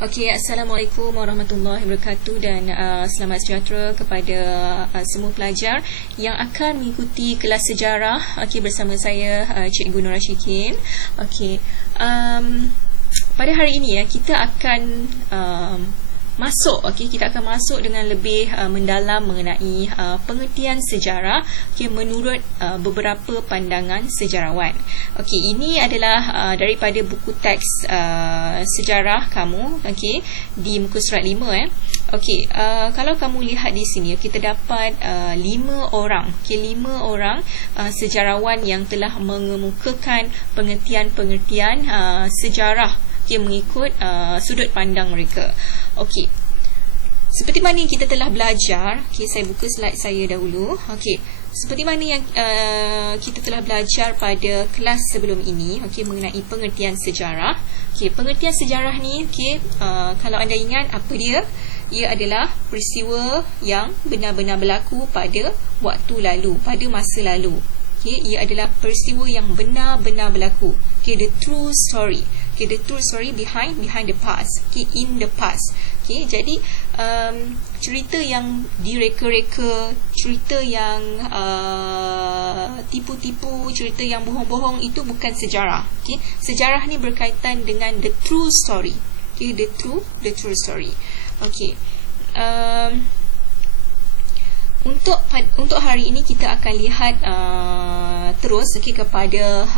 Okey, Assalamualaikum warahmatullahi wabarakatuh dan selamat sejahtera kepada semua pelajar yang akan mengikuti kelas sejarah bersama saya Cikgu Nora Syikin. Pada hari ini kita akan kita akan masuk dengan lebih mendalam mengenai pengertian sejarah menurut beberapa pandangan sejarawan. Ini adalah daripada buku teks sejarah kamu di muka surat 5 kalau kamu lihat di sini kita dapat 5 orang sejarawan yang telah mengemukakan pengertian-pengertian sejarah mengikut sudut pandang mereka. Seperti mana yang kita telah belajar, saya buka slide saya dahulu. Seperti mana yang kita telah belajar pada kelas sebelum ini mengenai pengertian sejarah. Pengertian sejarah ni kalau anda ingat apa dia? Ia adalah peristiwa yang benar-benar berlaku pada waktu lalu, pada masa lalu. Ia adalah peristiwa yang benar-benar berlaku. The true story. The true story behind the past. In the past. Jadi cerita yang direka-reka, cerita yang tipu-tipu, cerita yang bohong-bohong itu bukan sejarah. Sejarah ni berkaitan dengan the true story. The true story. Untuk hari ini kita akan lihat terus kepada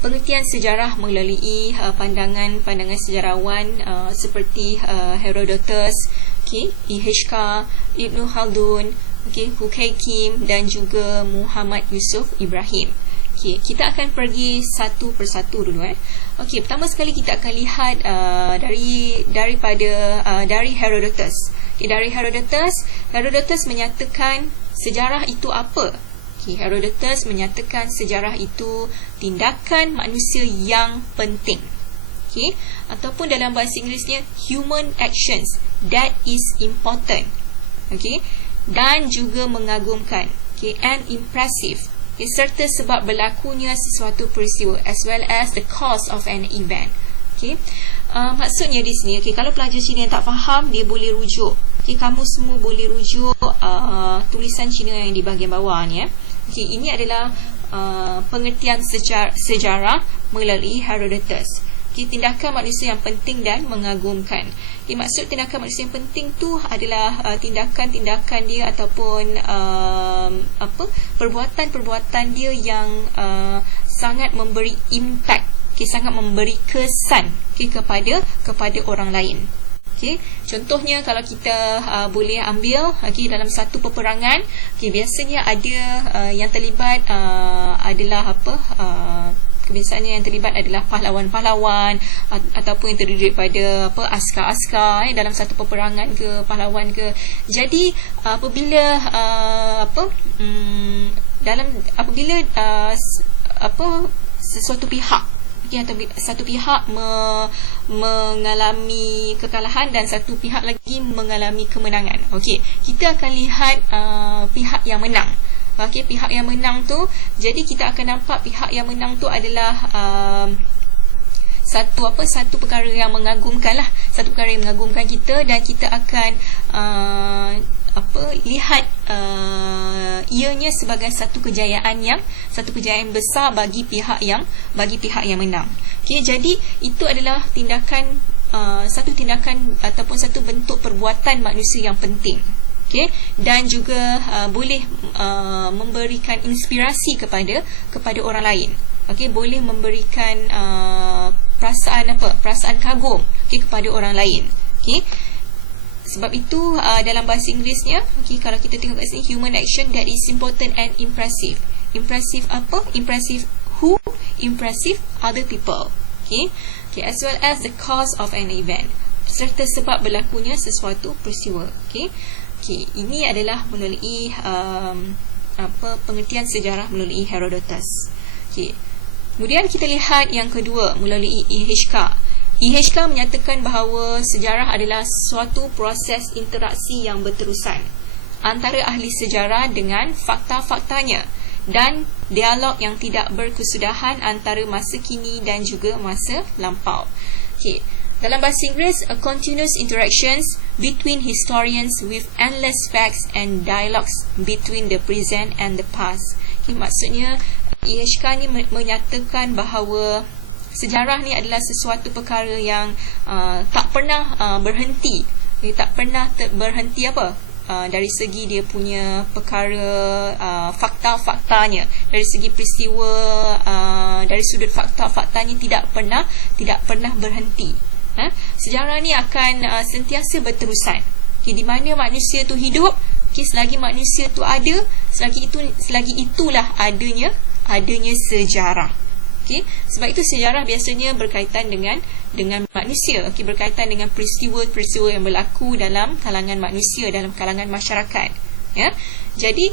pengertian sejarah melalui pandangan sejarawan seperti Herodotus, IHK, Ibn Khaldun, Hu Kai-Kim dan juga Muhammad Yusuf Ibrahim. Kita akan pergi satu persatu dulu. Pertama sekali kita akan lihat dari Herodotus. Dari Herodotus menyatakan sejarah itu apa? Herodotus menyatakan sejarah itu tindakan manusia yang penting. Ataupun dalam bahasa Inggerisnya human actions that is important. Dan juga mengagumkan. And impressive. Serta sebab berlakunya sesuatu peristiwa as well as the cause of an event. Maksudnya di sini kalau pelajar Cina yang tak faham, dia boleh rujuk. Kamu semua boleh rujuk tulisan Cina yang di bahagian bawah ni. Ini adalah pengertian sejarah melalui Herodotus. Tindakan manusia yang penting dan mengagumkan. Maksud tindakan manusia yang penting tu adalah tindakan-tindakan dia ataupun perbuatan-perbuatan dia yang sangat memberi impact, sangat memberi kesan kepada orang lain. Contohnya kalau kita boleh ambil dalam satu peperangan, biasanya ada yang terlibat adalah kebiasaannya yang terlibat adalah pahlawan-pahlawan ataupun yang terdiri daripada askar-askar dalam satu peperangan ke, pahlawan ke. Jadi apabila sesuatu pihak atau satu pihak mengalami kekalahan dan satu pihak lagi mengalami kemenangan. Kita akan lihat pihak yang menang. Pihak yang menang tu, jadi kita akan nampak pihak yang menang tu adalah satu perkara yang mengagumkan lah, satu perkara yang mengagumkan kita, dan kita akan lihat ianya sebagai satu kejayaan besar bagi pihak yang menang. Jadi itu adalah satu tindakan ataupun satu bentuk perbuatan manusia yang penting. Dan juga boleh memberikan inspirasi kepada orang lain. Boleh memberikan perasaan kagum kepada orang lain. Sebab itu dalam bahasa Inggerisnya kalau kita tengok kat sini, human action that is important and impressive. Impressive apa? Impressive who? Impressive other people. As well as the cause of an event, serta sebab berlakunya sesuatu peristiwa. Ini adalah melalui pengertian sejarah melalui Herodotus. Kemudian kita lihat yang kedua melalui IHK. IHK menyatakan bahawa sejarah adalah suatu proses interaksi yang berterusan antara ahli sejarah dengan fakta-faktanya dan dialog yang tidak berkesudahan antara masa kini dan juga masa lampau. Dalam bahasa Inggeris, a continuous interactions between historians with endless facts and dialogues between the present and the past. Okay, maksudnya IHK ni menyatakan bahawa sejarah ni adalah sesuatu perkara yang tak pernah berhenti. Tak pernah berhenti dari segi dia punya perkara fakta-faktanya, dari segi peristiwa, dari sudut fakta-faktanya tidak pernah berhenti. Sejarah ni akan sentiasa berterusan. Di mana manusia tu hidup, selagi manusia tu ada, selagi itulah adanya sejarah. Sebab itu sejarah biasanya berkaitan dengan manusia, berkaitan dengan peristiwa-peristiwa yang berlaku dalam kalangan manusia, dalam kalangan masyarakat. Jadi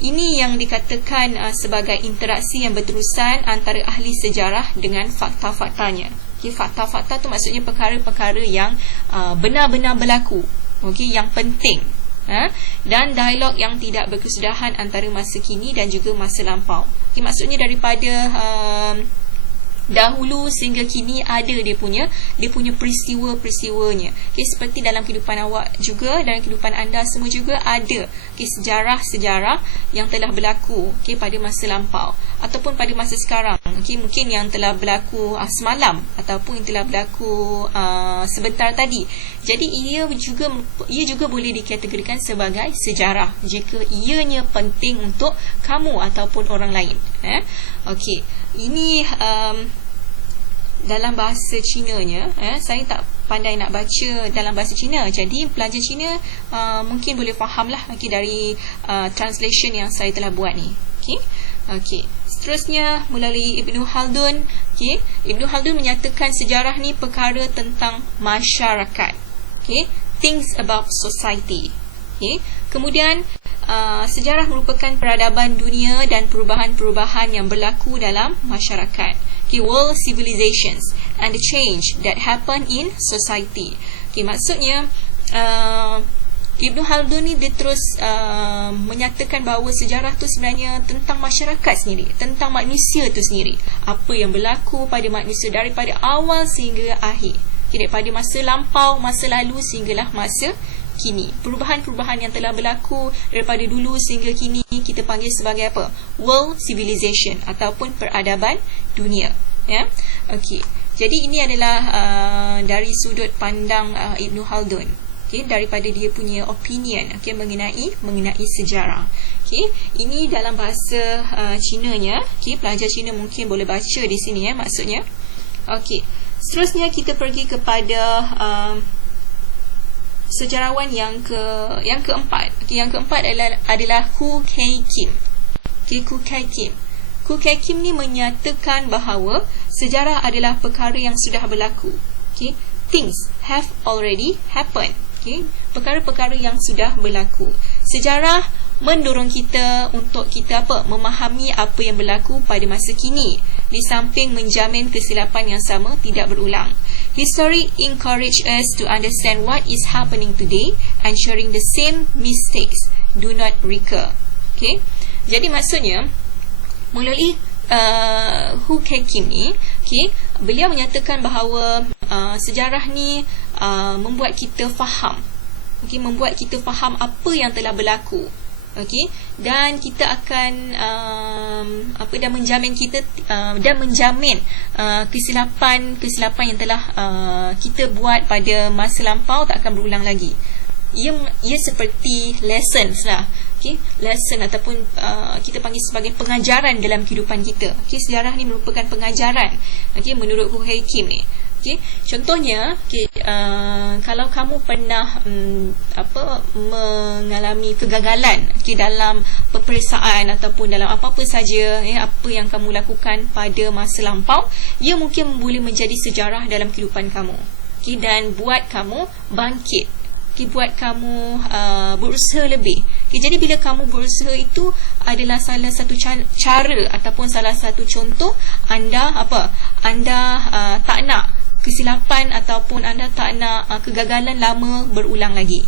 ini yang dikatakan sebagai interaksi yang berterusan antara ahli sejarah dengan fakta-faktanya. Fakta-fakta tu maksudnya perkara-perkara yang benar-benar berlaku, yang penting, dan dialog yang tidak berkesudahan antara masa kini dan juga masa lampau. Maksudnya daripada dahulu sehingga kini ada dia punya peristiwa-peristiwanya. Seperti dalam kehidupan awak juga, dalam kehidupan anda semua juga ada sejarah-sejarah yang telah berlaku pada masa lampau ataupun pada masa sekarang. Mungkin yang telah berlaku semalam ataupun yang telah berlaku sebentar tadi. Jadi ia juga boleh dikategorikan sebagai sejarah jika ianya penting untuk kamu ataupun orang lain. Ini dalam bahasa Cinanya. Saya tak pandai nak baca dalam bahasa Cina, jadi pelajar Cina mungkin boleh fahamlah dari translation yang saya telah buat ni. Seterusnya melalui Ibn Khaldun. Ibn Khaldun menyatakan sejarah ni perkara tentang masyarakat. Things about society. Kemudian sejarah merupakan peradaban dunia dan perubahan-perubahan yang berlaku dalam masyarakat. World civilizations and the change that happen in society. Maksudnya Ibn Khaldun ni dia terus menyatakan bahawa sejarah tu sebenarnya tentang masyarakat sendiri, tentang manusia tu sendiri. Apa yang berlaku pada manusia daripada awal sehingga akhir. Daripada masa lampau, masa lalu sehinggalah masa kini. Perubahan-perubahan yang telah berlaku daripada dulu sehingga kini kita panggil sebagai apa? World civilization ataupun peradaban dunia. Jadi ini adalah dari sudut pandang Ibn Khaldun. Daripada dia punya opinion mengenai sejarah. Ini dalam bahasa Cinanya. Pelajar Cina mungkin boleh baca di sini maksudnya. Seterusnya kita pergi kepada sejarawan yang keempat. Yang keempat adalah Khoo Kay Kim. Khoo Kay Kim ni menyatakan bahawa sejarah adalah perkara yang sudah berlaku. Things have already happened. Perkara-perkara yang sudah berlaku. Sejarah mendorong kita untuk kita memahami apa yang berlaku pada masa kini, di samping menjamin kesilapan yang sama tidak berulang. History encourage us to understand what is happening today, ensuring the same mistakes do not recur. Jadi maksudnya melalui Khoo Kay Kim ni, beliau menyatakan bahawa sejarah ni membuat kita faham, membuat kita faham apa yang telah berlaku. Dan kita akan dan menjamin kesilapan yang telah kita buat pada masa lampau tak akan berulang lagi. Ia seperti lessons lah. Lesson ataupun kita panggil sebagai pengajaran dalam kehidupan kita. Sejarah ni merupakan pengajaran menurut Khoo Kay Kim ni. Contohnya kalau kamu pernah mengalami kegagalan dalam peperiksaan ataupun dalam apa-apa saja apa yang kamu lakukan pada masa lampau, ia mungkin boleh menjadi sejarah dalam kehidupan kamu. Dan buat kamu bangkit, buat kamu berusaha lebih. Jadi bila kamu berusaha itu adalah salah satu cara ataupun salah satu contoh anda tak nak kesilapan ataupun anda tak nak kegagalan lama berulang lagi.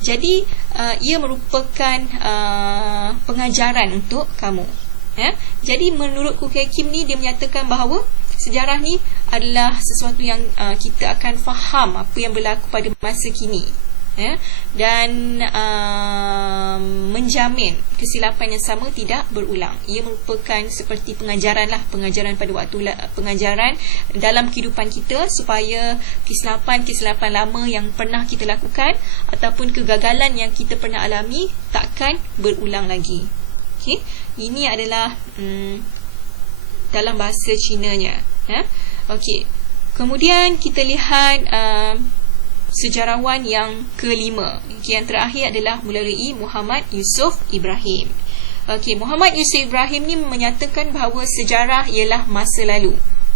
Jadi ia merupakan pengajaran untuk kamu. Jadi menurut Khoo Kay Kim ni, dia menyatakan bahawa sejarah ni adalah sesuatu yang kita akan faham apa yang berlaku pada masa kini, dan menjamin kesilapan yang sama tidak berulang. Ia merupakan seperti pengajaran pada waktu pengajaran dalam kehidupan kita, supaya kesilapan lama yang pernah kita lakukan ataupun kegagalan yang kita pernah alami takkan berulang lagi. Okey, ini adalah dalam bahasa Cina-nya. Okey, kemudian kita lihat sejarawan yang kelima. Yang terakhir adalah melalui Muhammad Yusuf Ibrahim. Okey, Muhammad Yusuf Ibrahim ni menyatakan bahawa sejarah ialah masa lalu.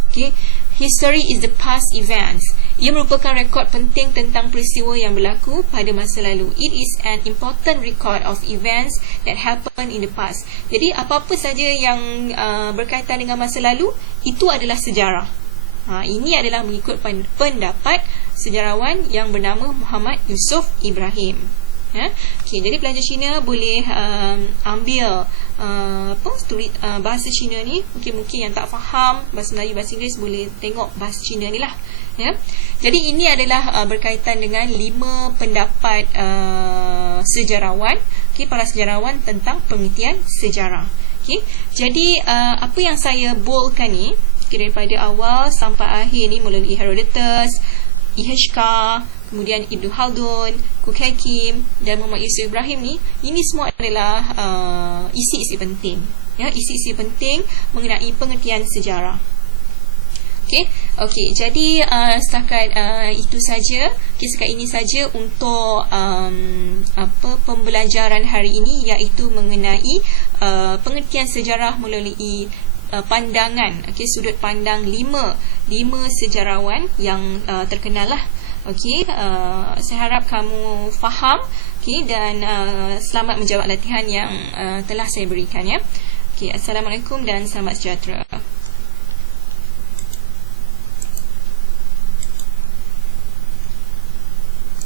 Okey, history is the past events. Ia merupakan rekod penting tentang peristiwa yang berlaku pada masa lalu. It is an important record of events that happened in the past. Jadi apa-apa saja yang berkaitan dengan masa lalu, itu adalah sejarah. Ini adalah mengikut pendapat sejarawan yang bernama Muhammad Yusuf Ibrahim. Okay, jadi pelajar Cina boleh ambil bahasa Cina ni. Mungkin yang tak faham bahasa Melayu, bahasa Inggeris, boleh tengok bahasa Cina ni lah. Jadi ini adalah berkaitan dengan 5 pendapat sejarawan, para sejarawan tentang pengertian sejarah. Jadi apa yang saya boldkan ni, daripada awal sampai akhir ni, melalui Herodotus, IHK, kemudian Ibn Khaldun, Kuk Hakim dan Muhammad Yusuf Ibrahim ni, ini semua adalah isi-isi penting, isi-isi penting mengenai pengertian sejarah. Okey, jadi setakat itu saja, setakat ini saja untuk pembelajaran hari ini, iaitu mengenai pengertian sejarah melalui pandangan, sudut pandang 5 sejarawan yang terkenal lah. Saya harap kamu faham, dan selamat menjawab latihan yang telah saya berikan, Assalamualaikum dan selamat sejahtera.